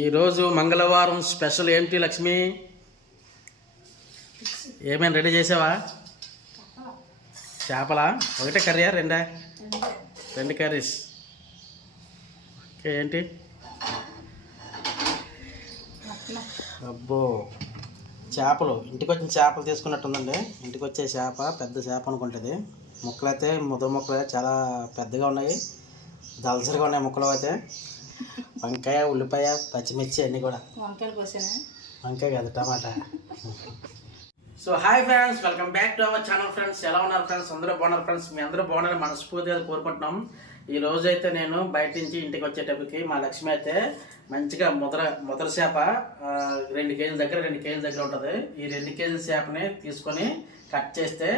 ఈరోజు మంగళవారం స్పెషల్ ఏంటి లక్ష్మి? ఏమైనా రెడీ చేసావా? చేపలా? ఒకటే కర్రీయా రెండా? రెండు కర్రీస్. ఓకే ఏంటి? అబ్బో చేపలు. ఇంటికి వచ్చిన చేపలు తీసుకున్నట్టుందండి. ఇంటికి వచ్చే చేప పెద్ద చేప అనుకుంటుంది. ముక్కలు అయితే ముద్ద ముక్కలు చాలా పెద్దగా ఉన్నాయి. దలసరిగా ఉన్నాయి ముక్కలు అయితే. వంకాయ ఉల్లిపాయ పచ్చిమిర్చి అన్నీ కూడా. వంకాయలు కోసానా? వంకాయ కాదు టమాటా. So hi friends welcome back to our channel friends. ఎలా ఉన్నారు ఫ్రెండ్స్? అందరూ బాగున్నారు ఫ్రెండ్స్? మీ అందరూ బాగున్నారని మనస్ఫూర్తిగా కోరుకుంటున్నాం. ఈ రోజు అయితే నేను బయట నుంచి ఇంటికి వచ్చేటప్పటికి మా లక్ష్మి అయితే మంచిగా ముద్ర ముద్ర చేప రెండు కేజీల దగ్గర రెండు కేజీల దగ్గర ఉంటుంది. ఈ రెండు కేజీల చేపని తీసుకొని కట్ చేస్తే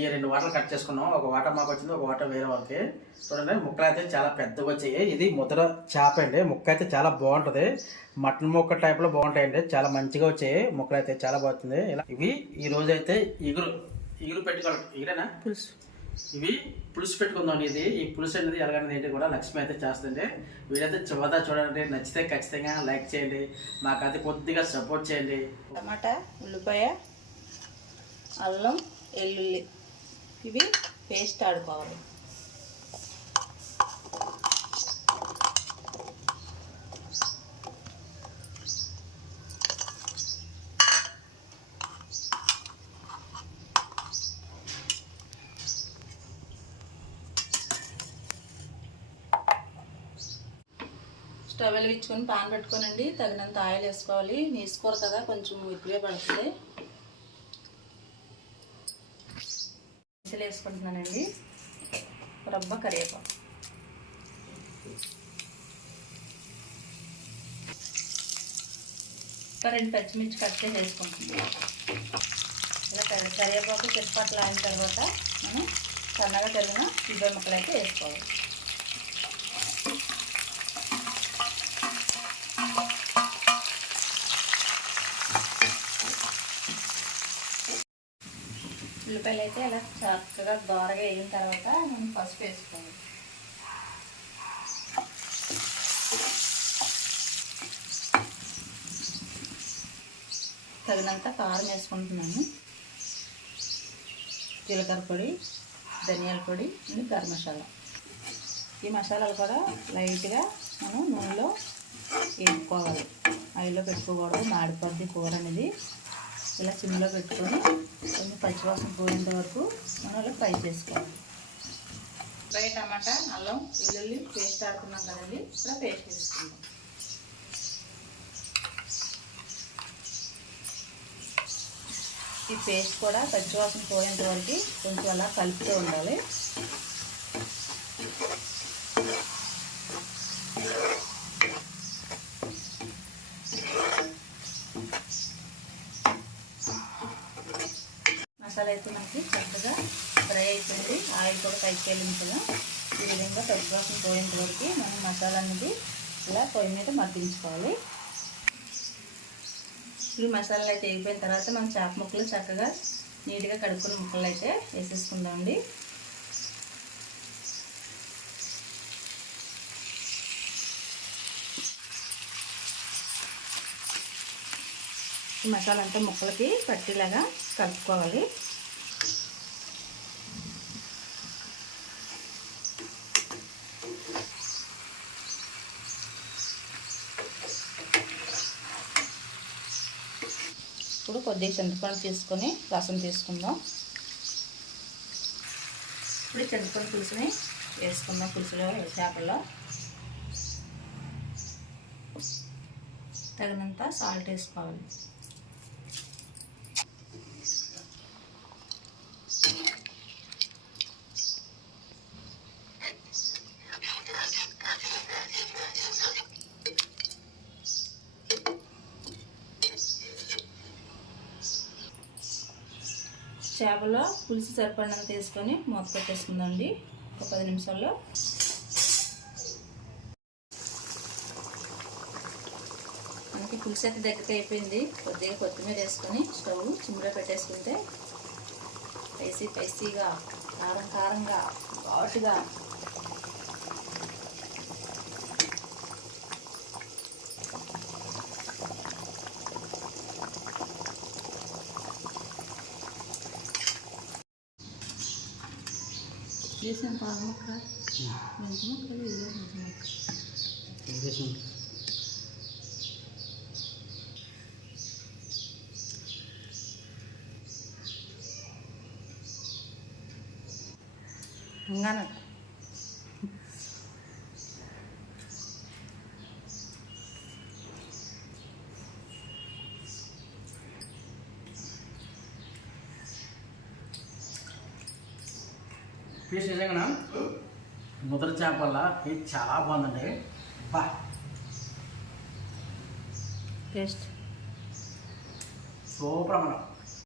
ఈ రెండు వాటలు కట్ చేసుకున్నాం. ఒక వాట మాకు వచ్చింది ఒక వాట వేరే వాళ్ళకి. చూడండి ముక్కలు అయితే చాలా పెద్దగా వచ్చాయి. ఇది ముద్ర చేప అండి. ముక్క అయితే చాలా బాగుంటుంది. మటన్ ముక్క టైప్లో బాగుంటాయండి. చాలా మంచిగా వచ్చాయి. ముక్కలు అయితే చాలా బాగుంటుంది ఇలా ఇవి ఈ రోజు అయితే ఇగురు ఇగురు పెట్టుకోవాలి. ఇగురేనా? పులుసు. ఇవి పులుసు పెట్టుకుందాం ఇది ఈ పులుసు అనేది ఎలాగనేది ఏంటి కూడా లక్ష్మి అయితే చేస్తుంది వీడైతే చివరిదా చూడండి. నచ్చితే ఖచ్చితంగా లైక్ చేయండి. మాకు అది కొద్దిగా సపోర్ట్ చేయండి. టమాటా ఉల్లిపాయ అల్లం వెల్లుల్లి ఇవి పేస్ట్ ఆడుకోవాలి. స్టవ్ వెలిగించుకొని పాన్ పెట్టుకోనండి. తగినంత ఆయిల్ వేసుకోవాలి. నీసుకోరు కదా కొంచెం ఎక్కువే పడుతుంది. దిశలు వేసుకుంటున్నానండి. రబ్బ కరివేపాకు. ఒక రెండు పచ్చిమిర్చి కట్ చేసి వేసుకుంటున్నాను. ఇలా కరివేపాకు చిట్పట్లు అయిన తర్వాత మనం సన్నగా తరిగిన ఇద్దరు ముక్కలు అయితే వేసుకోవాలి. ఉల్లిపాయలు అయితే అలా చక్కగా దోరగా వేగిన తర్వాత మనం పసుపు వేసుకోవాలి. తగినంత కారం వేసుకుంటున్నాను. జీలకర్ర పొడి ధనియాల పొడి ఇది గరం మసాలా. ఈ మసాలాలు కూడా లైట్గా మనం నూనెలో వేపుకోవాలి. ఆయిల్లో పెట్టుకోకూడదు మాడిపోద్ది కూర అనేది. ఇలా సిమ్లో పెట్టుకొని కొంచెం పచ్చివాసన పోయేంత వరకు మనం ఫ్రై చేసుకోవాలి. ఫ్రై టమాటా అల్లం వెల్లుల్లి పేస్ట్ ఆడుకున్నాం కదండి ఇక్కడ పేస్ట్ వేసుకుందాం ఈ పేస్ట్ కూడా పచ్చివాసన పోయేంత వరకు కొంచెం అలా కలుపుతూ ఉండాలి. మసాలా అయితే మనకి చక్కగా ఫ్రై అయిపోయింది. ఆయిల్ కూడా పైకి వెళ్ళింది కదా. ఈ విధంగా పచ్చివాసన పోయేంత వరకు మనం మసాలా అనేది ఇలా పొయ్యి మీద మగ్గించుకోవాలి. ఈ మసాలాలు అయితే వేగిపోయిన తర్వాత మనం చేప ముక్కలు చక్కగా నీట్గా కడుక్కున్న ముక్కలు అయితే వేసేసుకుందామండి. ఈ మసాలా అంతా ముక్కలకి పట్టేలాగా కలుపుకోవాలి. ఇప్పుడు కొద్దిగా చింతపండు తీసుకొని రసం తీసుకుందాం. ఇప్పుడు చింతపండు పులుసుని వేసుకుందాం పులుసులో చేపల్లో. తగినంత సాల్ట్ వేసుకోవాలి. చేపలో పులుసు సరిపడినంత వేసుకొని మూత పెట్టేసుకుందండి. ఒక పది నిమిషాల్లో. మనకి పులుసు అయితే దగ్గరికి అయిపోయింది. కొద్దిగా కొత్తిమీర వేసుకొని స్టవ్ చిమ్లో పెట్టేసుకుంటే స్పైసీ స్పైసీగా కారం కారంగా ఘాటుగా వేసాను పాల ముక్క మంచి ముక్క ఇది మంచి ముక్క ఇంకేసి ఇంగానే పీస్ నిజంగా ముద్ర చేప వల్ల ఇది చాలా బాగుందండి. బా. టేస్ట్. సూపర్ అన్నమాట